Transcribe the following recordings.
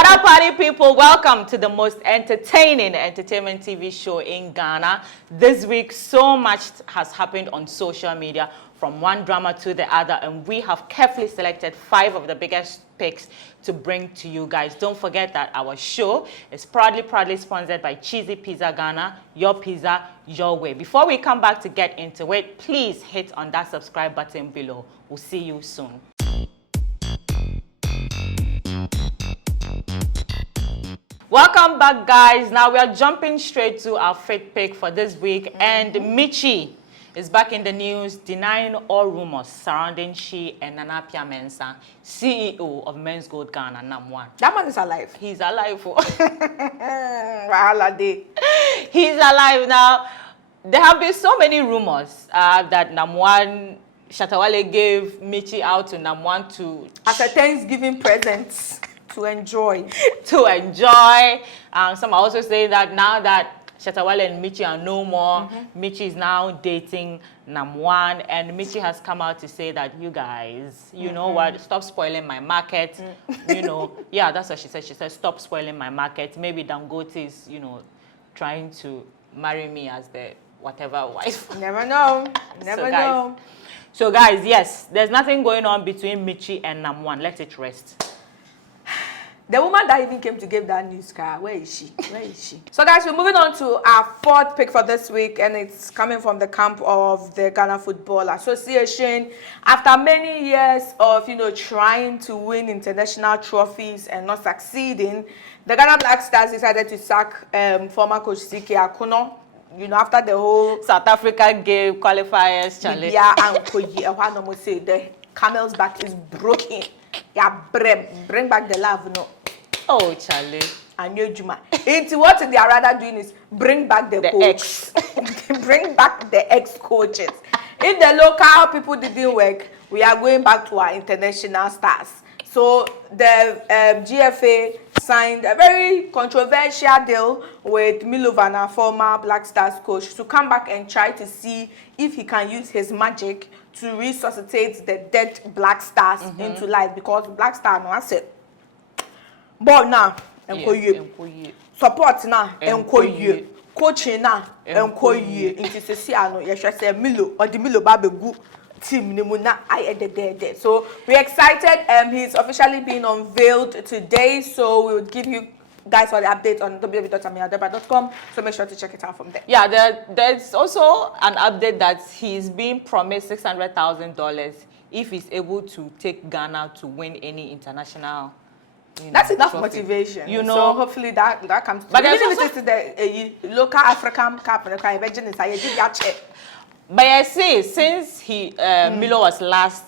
What up, party people? Welcome to the most entertaining entertainment TV show in Ghana. This week, so much has happened on social media, from one drama to the other, and we have carefully selected 5 of the biggest picks to bring to you guys. Don't forget that our show is proudly sponsored by Cheesy Pizza Ghana, your pizza, your way. Before we come back to get into it, please hit on that subscribe button below. We'll see you soon. Welcome back, guys. Now we are jumping straight to our fifth pick for this week, and Michy is back in the news, denying all rumors surrounding she and Nana Mensah, CEO of Men's Gold Ghana, #1. That man is alive. He's alive. He's alive now. There have been so many rumors that #1 Shatawale gave Michy out to #1 to as a Thanksgiving present to enjoy. Some are also saying that now that Shatawale and Michy are no more, Michy is now dating #1, and Michy has come out to say that, you guys, you know what, stop spoiling my market. You know, yeah, that's what she said. She said, stop spoiling my market. Maybe Dangote is, you know, trying to marry me as the whatever wife. Never know. Never know. So guys, yes, there's nothing going on between Michy and #1. Let it rest. The woman that even came to give that news car, where is she? Where is she? So guys, we're moving on to our 4th pick for this week, and it's coming from the camp of the Ghana Football Association. After many years of, you know, trying to win international trophies and not succeeding, the Ghana Black Stars decided to sack former coach CK Akuno. You know, after the whole South Africa game qualifiers challenge. Yeah, and one almost say the camel's back is broken. Yeah, bring back the love, no. Oh, Charlie. And you, Juma. Into what they are rather doing is bring back the coach. Bring back the ex-coaches. If the local people didn't work, we are going back to our international stars. So the GFA signed a very controversial deal with Milovana, former Black Stars coach, to come back and try to see if he can use his magic to resuscitate the dead Black Stars into life, because Black Star, no, I said, but now, support now, coaching now, into Siciano, yes, I say Milo or the Milo Babu team. So we're excited. He's officially been unveiled today, so we will give you guys all the update on www.ameyaw.com, so make sure to check it out from there. Yeah, there's also an update that he's being promised $600,000 if he's able to take Ghana to win any international. That's enough trophy. Motivation, you know. So hopefully that comes. But even if it is the local African Cup, but I say, since Milo was last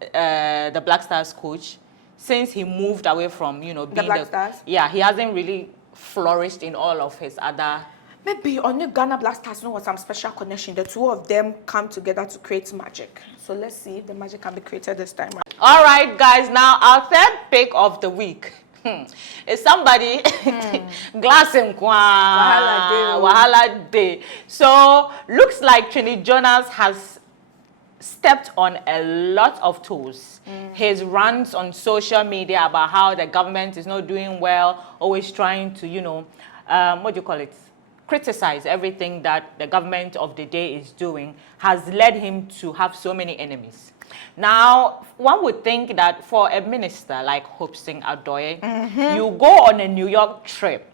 the Black Stars coach, since he moved away from, you know, being the Black Stars, yeah, he hasn't really flourished in all of his other. Maybe on the Ghana Black Stars, know some special connection. The two of them come together to create magic. So let's see if the magic can be created this time. All right, guys. Now our 3rd pick of the week is somebody glass and Wahala Day. So looks like Trinity Jonas has stepped on a lot of toes. His rants on social media about how the government is not doing well, always trying to, you know, what do you call it? Criticize everything that the government of the day is doing, has led him to have so many enemies. Now, one would think that for a minister like Hope Singh Adoye, you go on a New York trip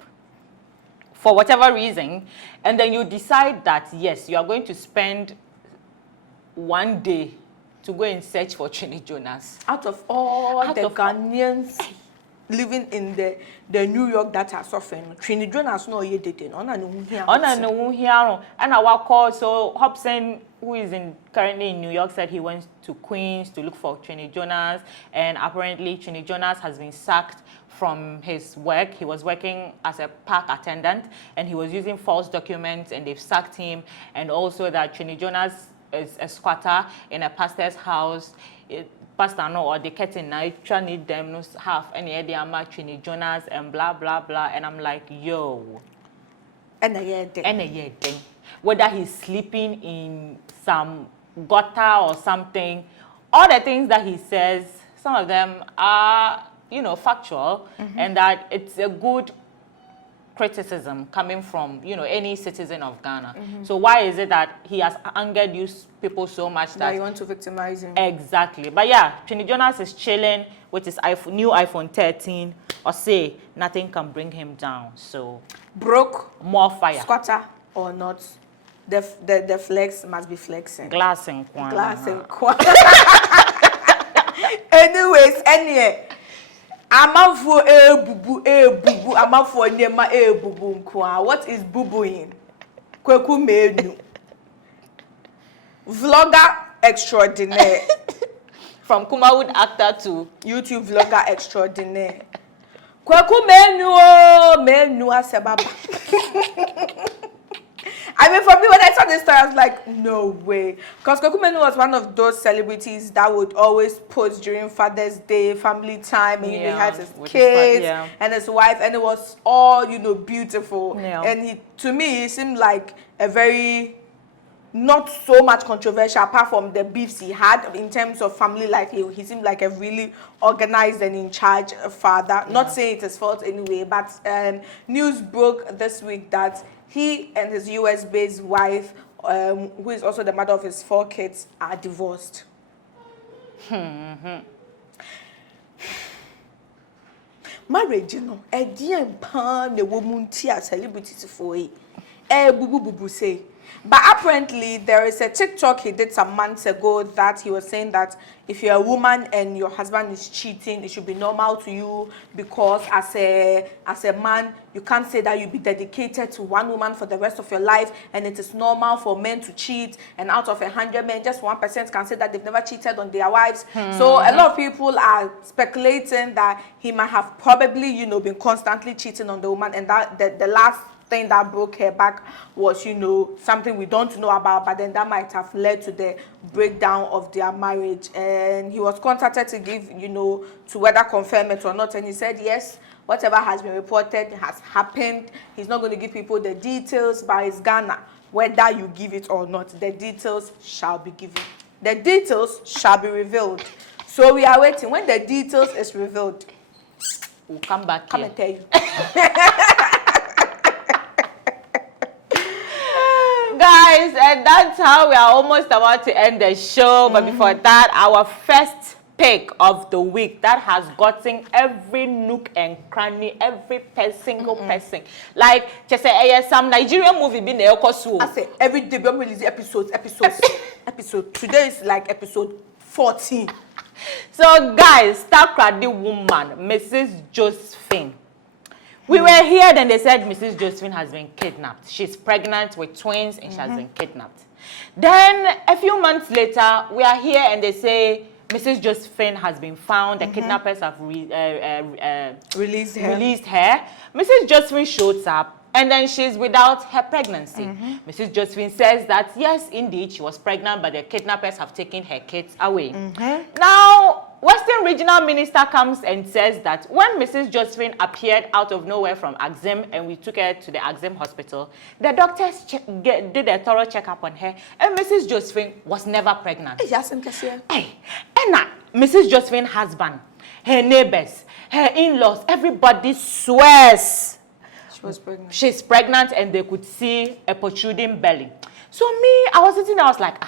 for whatever reason, and then you decide that, yes, you are going to spend one day to go and search for Trinity Jonas. Out of all the Ghanaians living in the New York that are suffering, Trinity Jonas no ye dating. And our call, so Hobson, who is currently in New York, said he went to Queens to look for Trinity Jonas, and apparently Trinity Jonas has been sacked from his work. He was working as a park attendant, and he was using false documents, and they've sacked him. And also that Trinity Jonas is a squatter in a pastor's house. Pastor no, or the curtain now try need them no half any idea Trinity Jonas and blah blah blah, and I'm like, yo, and a thing. Whether he's sleeping in some gutter or something, all the things that he says, some of them are factual, and that it's a good criticism coming from, any citizen of Ghana. So why is it that he has angered you people so much that you want to victimize him? Exactly. But yeah, Trinity Jonas is chilling with his new iPhone 13, or say nothing can bring him down. So broke, more fire. Squatter or not, the flex must be flexing. Glass and quan. Glass and quan. Anyways, anyway. Amafo bubu amafo nyema bubu nkwa. What is bubuing? Kweku menu. Vlogger extraordinaire. From Kumawood actor to YouTube vlogger extraordinaire. Kweku menu asebaba. I mean, for me, when I saw this story, I was like, no way. Because Kweku Menu was one of those celebrities that would always post during Father's Day, family time, and he had his kids and his wife, and it was all, beautiful. Yeah. And to me, he seemed like a very, not so much controversial, apart from the beefs he had in terms of family life. He seemed like a really organized and in charge father. Yeah. Not saying it's his fault anyway, but news broke this week that he and his US-based wife, who is also the mother of his 4 kids, are divorced. Marriage, a dear pan the woman tia celebrities for it. Bubu say. But apparently, there is a TikTok he did some months ago that he was saying that if you're a woman and your husband is cheating, it should be normal to you because as a man, you can't say that you'll be dedicated to one woman for the rest of your life, and it is normal for men to cheat, and out of 100 men, just 1% can say that they've never cheated on their wives. So a lot of people are speculating that he might have probably, been constantly cheating on the woman, and that the last thing that broke her back was, something we don't know about, but then that might have led to the breakdown of their marriage. And he was contacted to give, to whether confirm it or not, and he said yes, whatever has been reported has happened. He's not going to give people the details, but it's Ghana. Whether you give it or not, the details shall be given. The details shall be revealed. So we are waiting. When the details is revealed, we'll come back and tell you. Guys, and that's how we are almost about to end the show. But before that, our first pick of the week that has gotten every nook and cranny, every single person. Like, just say, some Nigerian movie being there. I say every day we release episodes. Today is like episode 14. So, guys, Takoradi woman, Mrs. Josephine. We were here, then they said Mrs. Josephine has been kidnapped. She's pregnant with twins and she has been kidnapped. Then a few months later, we are here and they say Mrs. Josephine has been found. The kidnappers have released her. Mrs. Josephine shows up and then she's without her pregnancy. Mrs. Josephine says that yes, indeed, she was pregnant, but the kidnappers have taken her kids away. Now, Western Regional Minister comes and says that when Mrs. Josephine appeared out of nowhere from Axim and we took her to the Axim hospital, the doctors did a thorough checkup on her and Mrs. Josephine was never pregnant. Hey, and Mrs. Josephine's husband, her neighbors, her in-laws, everybody swears she was pregnant. She's pregnant and they could see a protruding belly. So I was sitting there, I was like,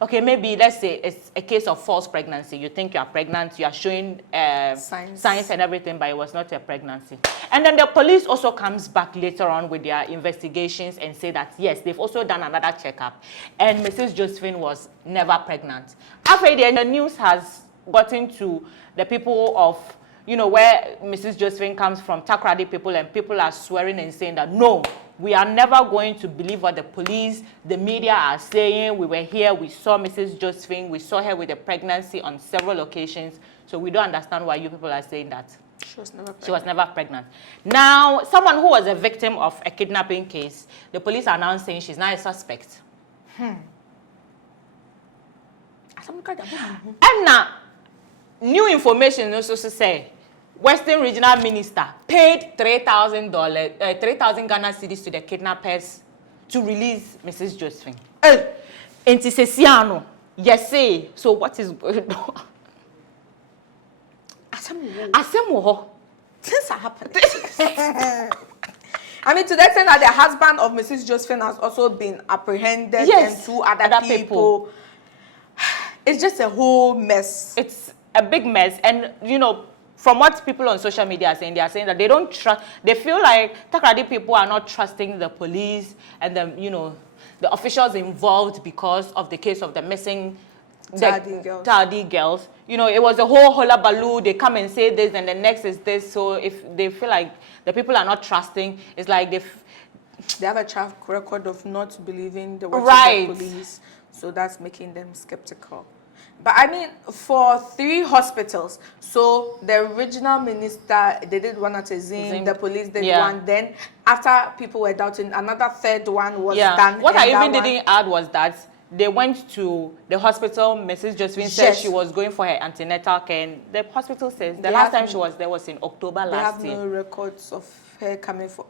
okay, maybe let's say it's a case of false pregnancy. You think you are pregnant, you are showing signs and everything, but it was not a pregnancy. And then the police also comes back later on with their investigations and say that, yes, they've also done another checkup. And Mrs. Josephine was never pregnant. After the news has gotten to the people of, where Mrs. Josephine comes from, Takoradi people, and people are swearing and saying that, no, we are never going to believe what the police, the media are saying. We were here, we saw Mrs. Josephine, we saw her with a pregnancy on several occasions. So we don't understand why you people are saying that. She was never pregnant. Now, someone who was a victim of a kidnapping case, the police are now saying she's now a suspect. And now, new information also say Western Regional Minister paid $3,000, 3,000 Ghana cedis to the kidnappers to release Mrs. Josephine. Yes, so what is going on? Asem. Things are happening. I mean, to the extent that the husband of Mrs. Josephine has also been apprehended, yes, and 2 other people. It's just a whole mess. It's a big mess. And, you know, from what people on social media are saying, they are saying that they don't trust, they feel like Takoradi people are not trusting the police and the, you know, the officials involved because of the case of the missing Tardy girls. You know, it was a whole hullabaloo. They come and say this and the next is this. So if they feel like the people are not trusting, it's like they have a track record of not believing the words of the police. So that's making them skeptical. But I mean, for 3 hospitals, so the original minister, they did one at Zim, the police did one. Then after people were doubting, another 3rd one was done. What I even didn't add was that they went to the hospital. Mrs. Josephine said she was going for her antenatal care. And the hospital says the last time she was there was in October last year. They have no records of her coming for.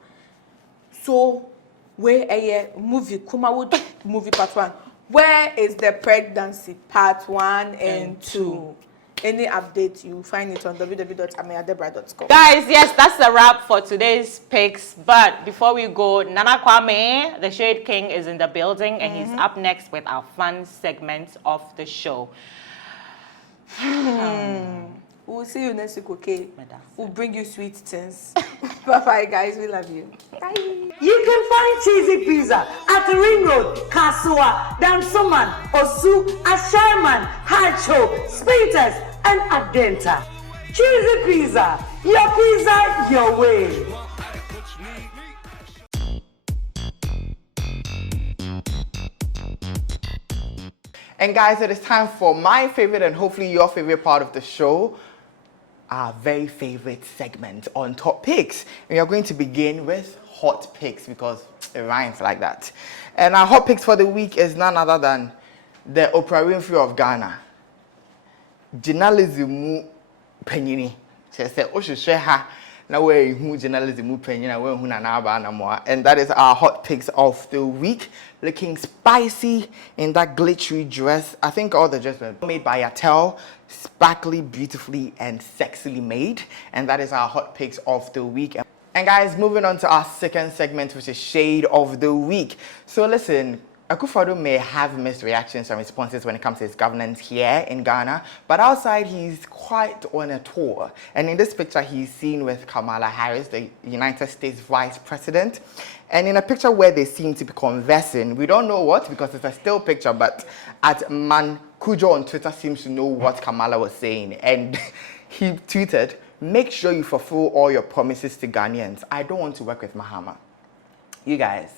So, where a movie, Kumawood movie part 1. Where is the pregnancy part 1 and 2? Any update, you find it on www.ameyadebra.com. Guys, yes, that's a wrap for today's picks. But before we go, Nana Kwame, the Shade King, is in the building, and he's up next with our fun segment of the show. We'll see you next week, okay? We'll bring you sweet things. Bye-bye, guys. We love you. Bye. You can find Cheesy Pizza at the Ring Road, Kasua, Dansoman, Osu, Asherman, Hacho, Spiters, and Adenta. Cheesy Pizza, your way. And guys, it is time for my favorite and hopefully your favorite part of the show, our very favorite segment on Top Picks. And we are going to begin with Hot Picks because it rhymes like that. And our Hot Picks for the week is none other than the Oprah Winfrey of Ghana. Journalism penyini. She said, "Oshusheha na we hu journalism penyina we hu na na ba na mo." And that is our Hot Picks of the week. Looking spicy in that glittery dress. I think all the dresses were made by Yatel, sparkly, beautifully, and sexily made. And that is our Hot Picks of the week. And guys, moving on to our second segment, which is Shade of the Week. So listen, Akufo-Addo may have mixed reactions and responses when it comes to his governance here in Ghana, but outside he's quite on a tour. And in this picture, he's seen with Kamala Harris, the United States Vice President. And in a picture where they seem to be conversing, we don't know what because it's a still picture, but at Man Kujo on Twitter seems to know what Kamala was saying. And he tweeted, "Make sure you fulfill all your promises to Ghanaians. I don't want to work with Mahama." You guys,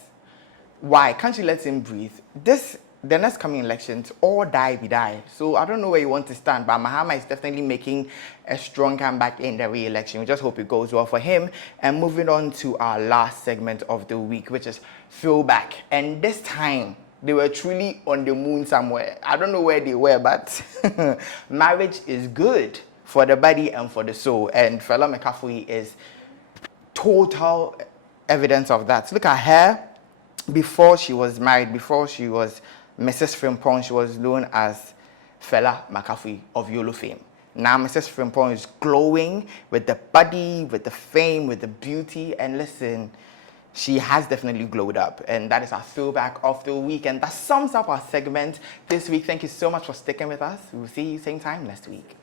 why can't you let him breathe? The next coming elections, all die be die. So I don't know where you want to stand, but Mahama is definitely making a strong comeback in the re-election. We just hope it goes well for him. And moving on to our last segment of the week, which is Throwback. And this time, they were truly on the moon somewhere. I don't know where they were, but marriage is good for the body and for the soul. And Fela McCaffrey is total evidence of that. Look at her. Before she was married, before she was Mrs. Frimpong, she was known as Fela McCaffrey of YOLO fame. Now Mrs. Frimpong is glowing with the body, with the fame, with the beauty. And listen, she has definitely glowed up. And that is our Throwback of the week. And that sums up our segment this week. Thank you so much for sticking with us. We'll see you same time next week.